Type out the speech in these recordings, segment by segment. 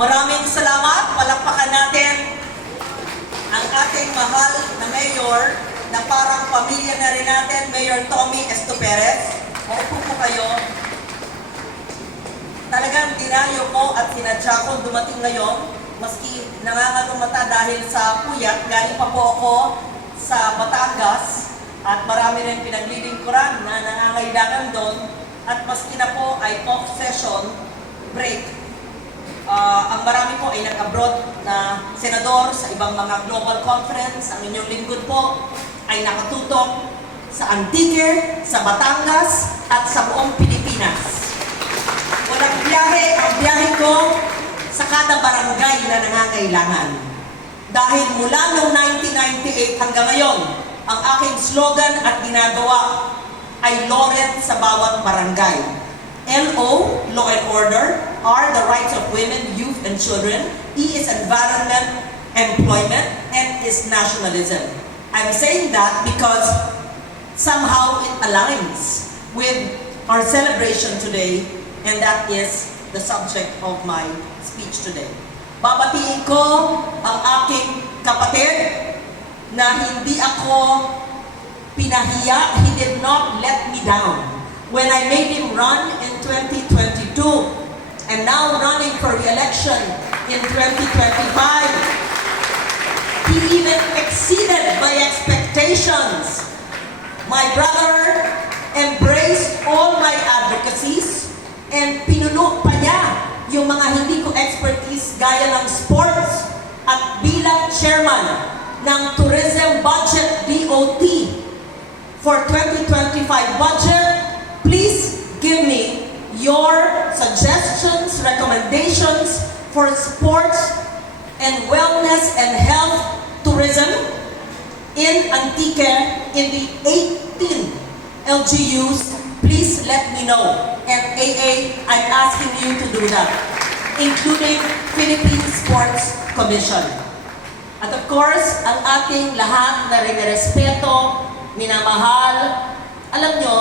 Maraming salamat. Palakpakan natin ang ating mahal na mayor na parang pamilya na rin natin, Mayor Tommy Esto Perez. Maupo po kayo. Talagang dinayo ko at sinadya ko dumating ngayon, maski nangangatong mata dahil sa puyat. Galing pa po ako sa Batangas at marami rin pinaglilingkuran na nangangailangan doon. At maski na po ay off-session break, ang marami po ay nag-abroad na senador sa ibang mga global conference. Ang inyong lingkod po ay nakatutok sa Antique, sa Batangas at sa buong Pilipinas. Walang biyahe, ang biyahe ko sa kada barangay na nangangailangan. Dahil mula noong 1998 hanggang ngayon, ang aking slogan at ginagawa ay Loren sa bawat barangay. L-O, law and order, R, the rights of women, youth, and children, E is environment, employment, N is nationalism. I'm saying that because somehow it aligns with our celebration today, and that is the subject of my speech today. Babatiin ko ang aking kapatid na hindi ako pinahiya. He did not let me down when I made him run in 2022 and now running for re-election in 2025. He even exceeded my expectations. My brother embraced all my advocacies and pinuno pa niya yung mga hindi ko expertise gaya ng sports at bilang chairman ng Tourism Budget DOT for 2025 budget. Please give me your suggestions, recommendations for sports and wellness and health tourism in Antique in the 18 LGUs. Please let me know. And AA, I'm asking you to do that, including Philippine Sports Commission. At of course, ang ating lahat na respeto, minamahal. Alam nyo,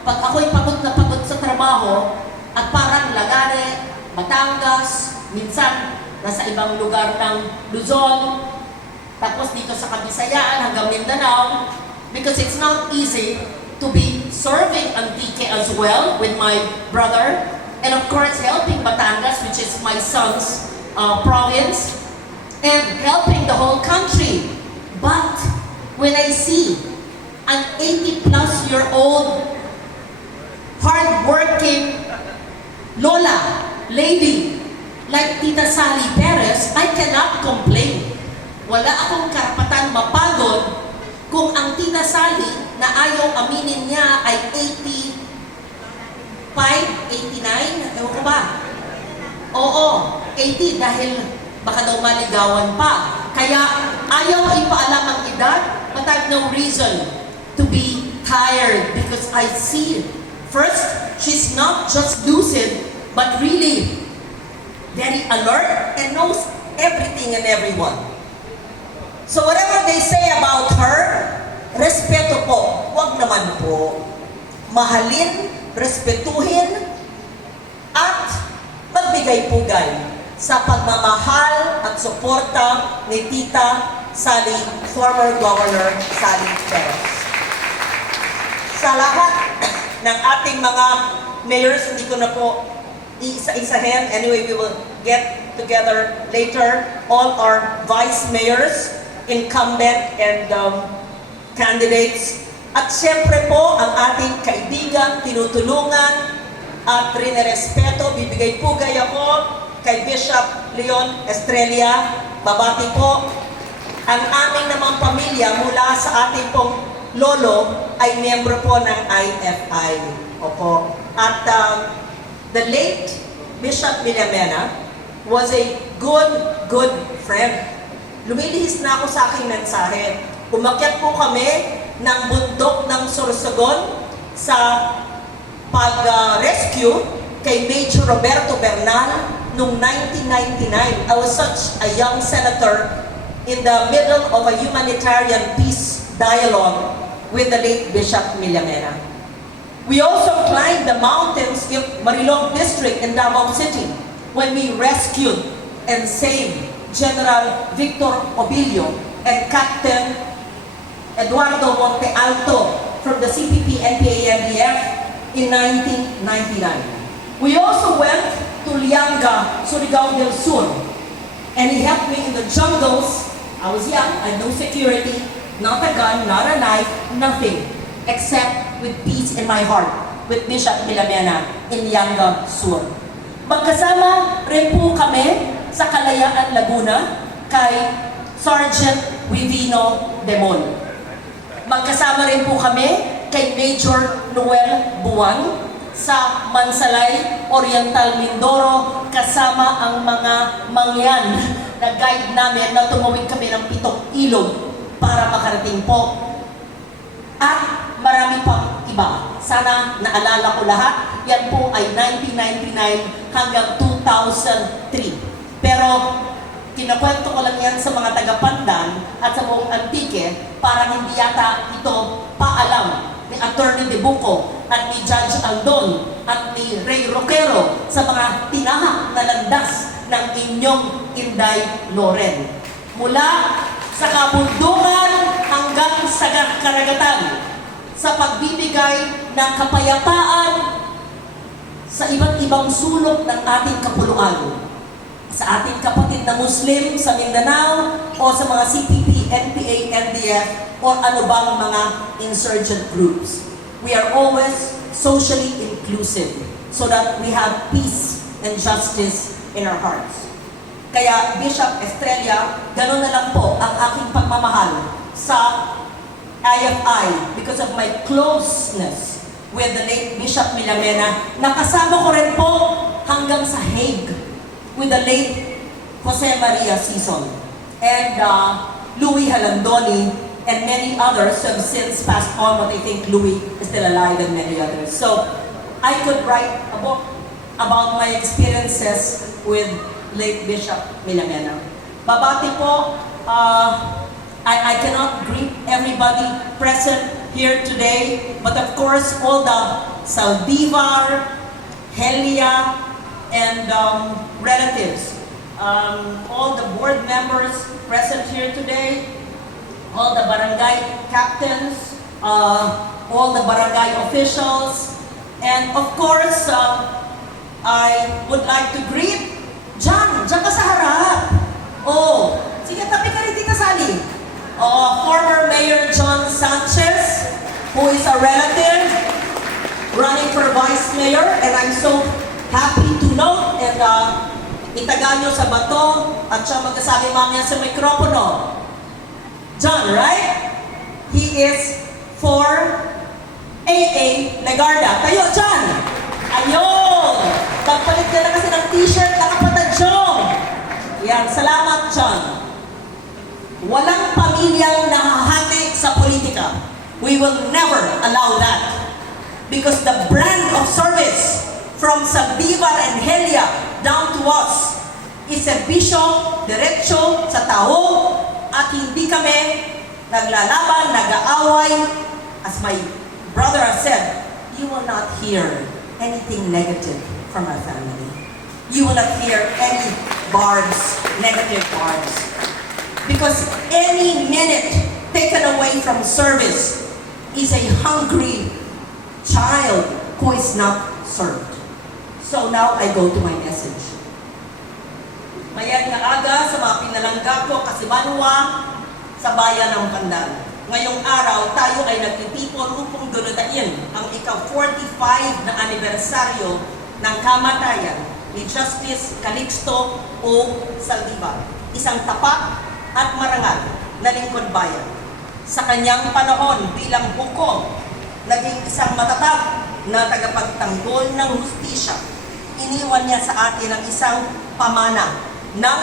pag ako'y pagod na pagod sa trabaho at parang Legarda, Batangas, minsan nasa ibang lugar ng Luzon, tapos dito sa Kabisayaan hanggang Mindanao, because it's not easy to be serving Antique as well with my brother, and of course helping Batangas, which is my son's province, and helping the whole country. But when I see an 80-plus-year-old hard-working lola, lady, like Tita Sally Perez, I cannot complain. Wala akong karapatan mapagod kung ang Tita Sally na ayaw aminin niya ay 85, 89, ewan ko ba? Oo, 80 dahil baka daw maligawan pa. Kaya ayaw ipaalam ang edad, but I have no reason to be tired because I see, first, she's not just lucid, but really very alert and knows everything and everyone. So whatever they say about her, respeto po. Huwag naman po. Mahalin, respetuhin, at magbigay-pugay sa pagmamahal at suporta ni Tita Sally, former Governor Sally Perez. Sa lahat ng ating mga mayors, hindi ko na po isa-isahin. Anyway, we will get together later. All our vice mayors, incumbent and candidates. At siyempre po, ang ating kaibigan, tinutulungan at rinerespeto, bibigay-pugay ako kay Bishop Leon Estrella. Babati po ang aming namang pamilya mula sa ating pong lolo ay miyembro po ng IFI. Opo. At the late Bishop Villamena was a good friend. Lumilihis na ako sa aking mensahe. Umakyat po kami ng bundok ng Sorsogon sa pag-rescue kay Major Roberto Bernal noong 1999. I was such a young senator in the middle of a humanitarian peace dialogue with the late Bishop Villamena. We also climbed the mountains in Marilog District in Davao City when we rescued and same General Victor Obilio and Captain Eduardo Monte Alto from the CPP NPA-NDF in 1999. We also went to Lianga, Surigao del Sur, and he helped me in the jungles. I was young, I had no security, not a gun, not a knife, nothing, except with peace in my heart, with Bishop Milamena in Lianga Sur. Magkasama rin po kami sa Kalayaan, Laguna, kay Sergeant Wivino Demol. Magkasama rin po kami kay Major Noel Buwan sa Mansalay, Oriental Mindoro, kasama ang mga mangyan na guide namin na tumawid kami ng 7 ilog para makarating po. At marami pang iba. Sana naalala ko lahat. Yan po ay 1999 hanggang 2003. Pero kinakwento ko lang yan sa mga taga-Pandan at sa buong Antique para hindi yata ito paalam ni Attorney De Buco at ni Judge Aldon at ni Ray Roquero sa mga tinahak na landas ng inyong Inday Loren. Mula sa kabundungan hanggang sa karagatan, sa pagbibigay ng kapayapaan sa iba't ibang sulok ng ating kapuluan, sa ating kapatid na Muslim sa Mindanao o sa mga CPP, NPA, NDF o ano bang mga insurgent groups. We are always socially inclusive so that we have peace and justice in our hearts. Kaya Bishop Estrella, gano'n na lang po ang aking pagmamahal sa IFI because of my closeness with the late Bishop Milamena. Nakasama ko rin po hanggang sa Hague with the late Jose Maria Sison and Louis Halandoni and many others have since passed on, but I think Louis is still alive and many others. So I could write a book about my experiences with late Bishop Milamena. Babati po, I cannot greet everybody present here today, but of course all the Zaldivar, Helia, and relatives, all the board members present here today, all the barangay captains, all the barangay officials, and of course, I would like to greet John, dyan ka sa harap. Oh, sige, tabi ka rin, Tita Sally. Former Mayor John Sanchez, who is a relative running for Vice Mayor, and I'm so happy to know, and itaga nyo sa bato, at siya magkasabi mamaya sa mikropono. John, right? He is for AA Legarda. Tayo, John! Ayun! Pagpalit ka na kasi ng t-shirt, nakapatadjong! Yan, salamat, John. Walang pamilyang nahahati sa politika. We will never allow that. Because the brand of service from Zaldivar and Helia down to us is serbisyo, diretso, sa tao, at hindi kami naglalaban, nag-aaway. As my brother has said, you will not hear anything negative from our family. You will not hear any barbs, negative barbs. Because any minute taken away from service is a hungry child who is not served. So now I go to my message. Mayad na aga sa mga pinalangga ko kasi Manwa sa bayan ng Pandan. Ngayong araw, tayo ay nagtitipon upang dunudain ang ika-45 na anibersaryo ng kamatayan ni Justice Calixto o Zaldivar. Isang tapat at marangal na lingkod bayan. Sa kanyang panahon bilang hukom, naging isang matatag na tagapagtanggol ng hustisya. Iniwan niya sa atin ang isang pamana ng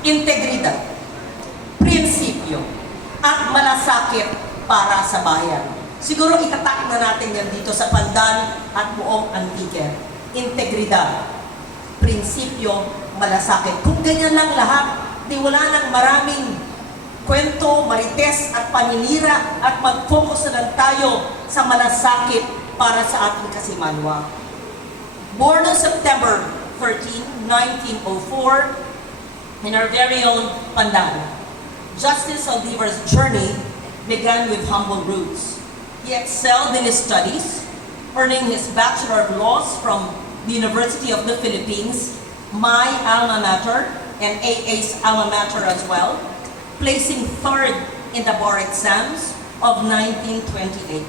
integridad, prinsipyo, at malasakit para sa bayan. Siguro itatak na natin yan dito sa Pandan at buong Antique. Integridad, prinsipyo, malasakit. Kung ganyan lang lahat, di wala nang maraming kwento, marites at paninira at mag-focus na lang tayo sa malasakit para sa ating kasimanwa. Born on September 13, 1904, in our very own Pandan. Justice Zaldivar's journey began with humble roots. He excelled in his studies, earning his Bachelor of Laws from the University of the Philippines, my alma mater, and AA's alma mater as well, placing third in the bar exams of 1928.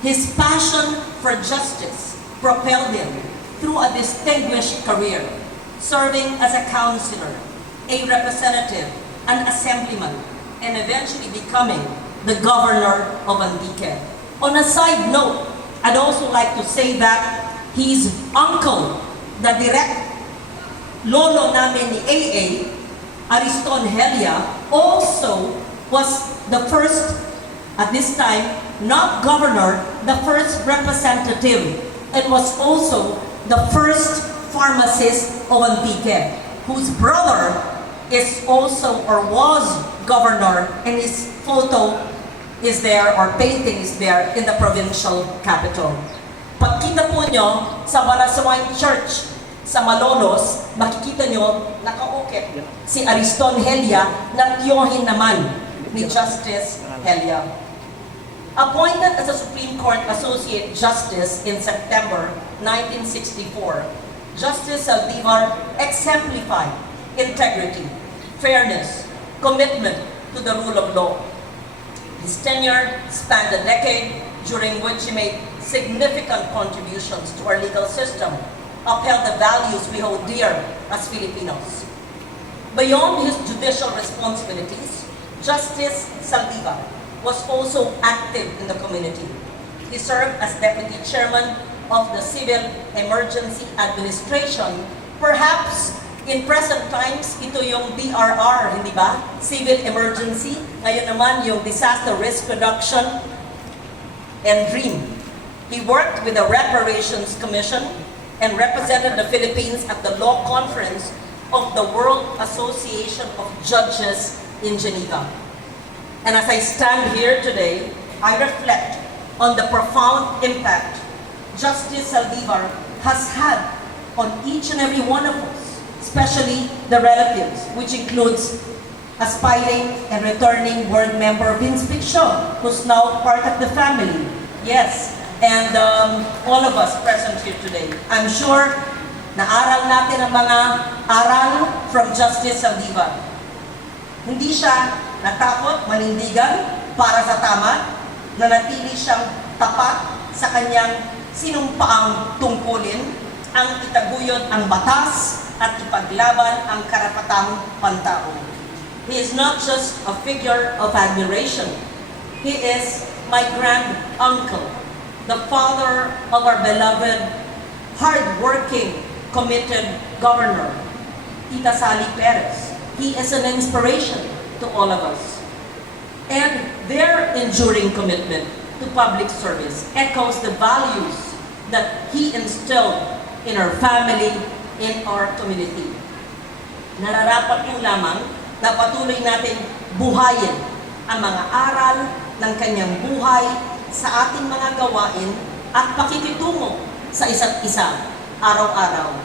His passion for justice propelled him through a distinguished career, serving as a counselor, a representative, an assemblyman, and eventually becoming the governor of Antique. On a side note, I'd also like to say that his uncle, the direct lolo namin ni AA, Ariston Helia, also was the first, at this time, not governor, the first representative, and was also the first pharmacist of Antique, whose brother is also or was governor, and his photo is there or painting is there in the provincial capital. Pagkita po nyo sa Balasawang Church sa Malolos, makikita nyo nakaukit si Ariston Helia na tiyohin naman ni Justice Helia. Appointed as a Supreme Court Associate Justice in September 1964, Justice Zaldivar exemplified integrity, fairness, commitment to the rule of law. His tenure spanned a decade, during which he made significant contributions to our legal system, upheld the values we hold dear as Filipinos. Beyond his judicial responsibilities, Justice Zaldivar was also active in the community. He served as Deputy Chairman of the Civil Emergency Administration. Perhaps in present times, ito yung DRR, hindi ba? Civil Emergency. Ngayon naman yung Disaster Risk Reduction and DREAM. He worked with the Reparations Commission and represented the Philippines at the Law Conference of the World Association of Judges in Geneva. And as I stand here today, I reflect on the profound impact Justice Zaldivar has had on each and every one of us, especially the relatives, which includes aspiring and returning board member Vince Shaw, who's now part of the family. Yes, and all of us present here today. I'm sure naaral natin ang mga aral from Justice Zaldivar. Hindi siya natakot, manindigan para sa tama, nanatili siyang tapat sa kanyang sinumpaang tungkulin, ang itaguyod ang batas at ipaglaban ang karapatang pantao. He is not just a figure of admiration. He is my grand uncle, the father of our beloved, hard-working, committed governor, Tita Sally Perez. He is an inspiration to all of us. And their enduring commitment to public service echoes the values that he instilled in our family, in our community. Nararapat yung lamang na patuloy natin buhayin ang mga aral ng kanyang buhay sa ating mga gawain at pakikitungo sa isa't isa araw-araw.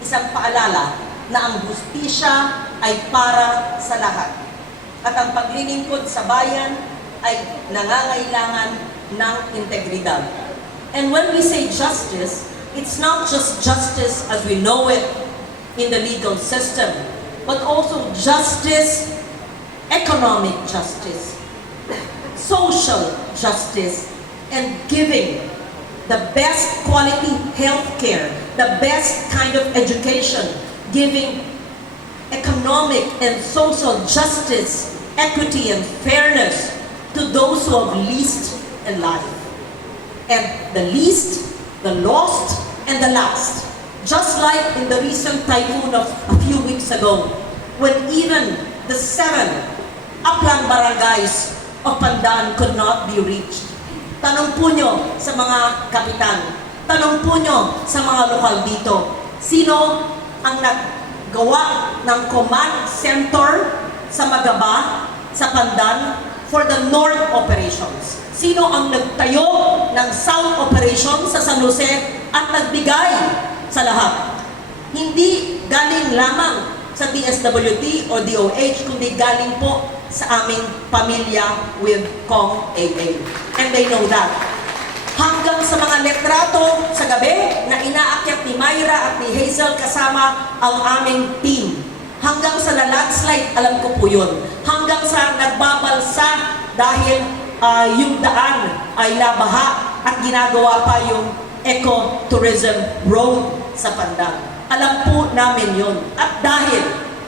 Isang paalala na ang hustisya ay para sa lahat. At ang paglilingkod sa bayan ay nangangailangan ng integridad. And when we say justice, it's not just justice as we know it in the legal system, but also justice, economic justice, social justice, and giving the best quality health care, the best kind of education, giving economic and social justice, equity and fairness to those who have least in life. And the least, the lost, and the last. Just like in the recent typhoon of a few weeks ago, when even the 7 upland barangays of Pandan could not be reached. Tanong po nyo sa mga kapitan, tanong po nyo sa mga lokal dito, sino ang naggawa ng command center sa Magaba, sa Pandan, for the North Operations? Sino ang nagtayo ng South Operations sa San Jose at nagbigay sa lahat? Hindi galing lamang sa DSWD o DOH, kundi galing po sa aming pamilya with COMAA. And they know that. Hanggang sa mga letrato sa gabi na inaakyat ni Myra at ni Hazel kasama ang aming team. Hanggang sa landslide, alam ko po yun. Hanggang sa nagbabalsa dahil yung daan ay nabaha at ginagawa pa yung ecotourism road sa Pandan. Alam po namin yun. At dahil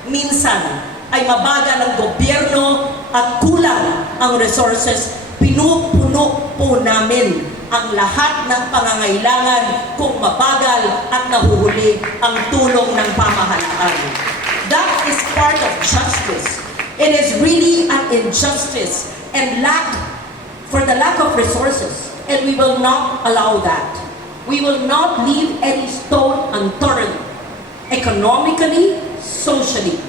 minsan ay mabagal ang gobyerno at kulang ang resources, pinupuno po namin ang lahat ng pangangailangan kung mabagal at nahuhuli ang tulong ng pamahalaan. That is part of justice. It is really an injustice and for the lack of resources, and we will not allow that. We will not leave any stone unturned, economically, socially.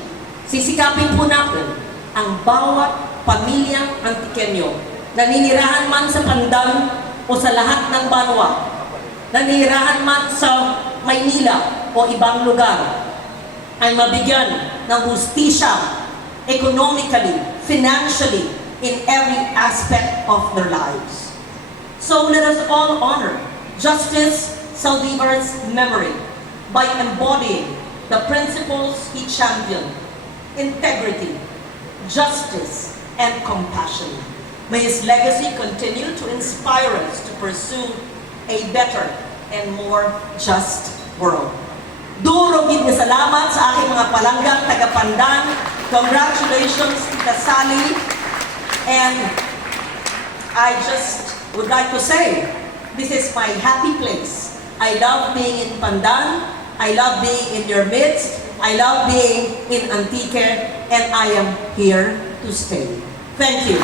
Sisikapin po natin ang bawat pamilyang Antiqueño, naninirahan man sa Pandan o sa lahat ng banwa, naninirahan man sa Maynila o ibang lugar, ay mabigyan ng hustisya economically, financially, in every aspect of their lives. So let us all honor Justice Zaldivar's memory by embodying the principles he championed: integrity, justice, and compassion. May his legacy continue to inspire us to pursue a better and more just world. Duro gid nga salamat sa aking mga palanggang taga-Pandan. Congratulations, Tita Sally. And I just would like to say, this is my happy place. I love being in Pandan. I love being in your midst. I love being in Antique, and I am here to stay. Thank you.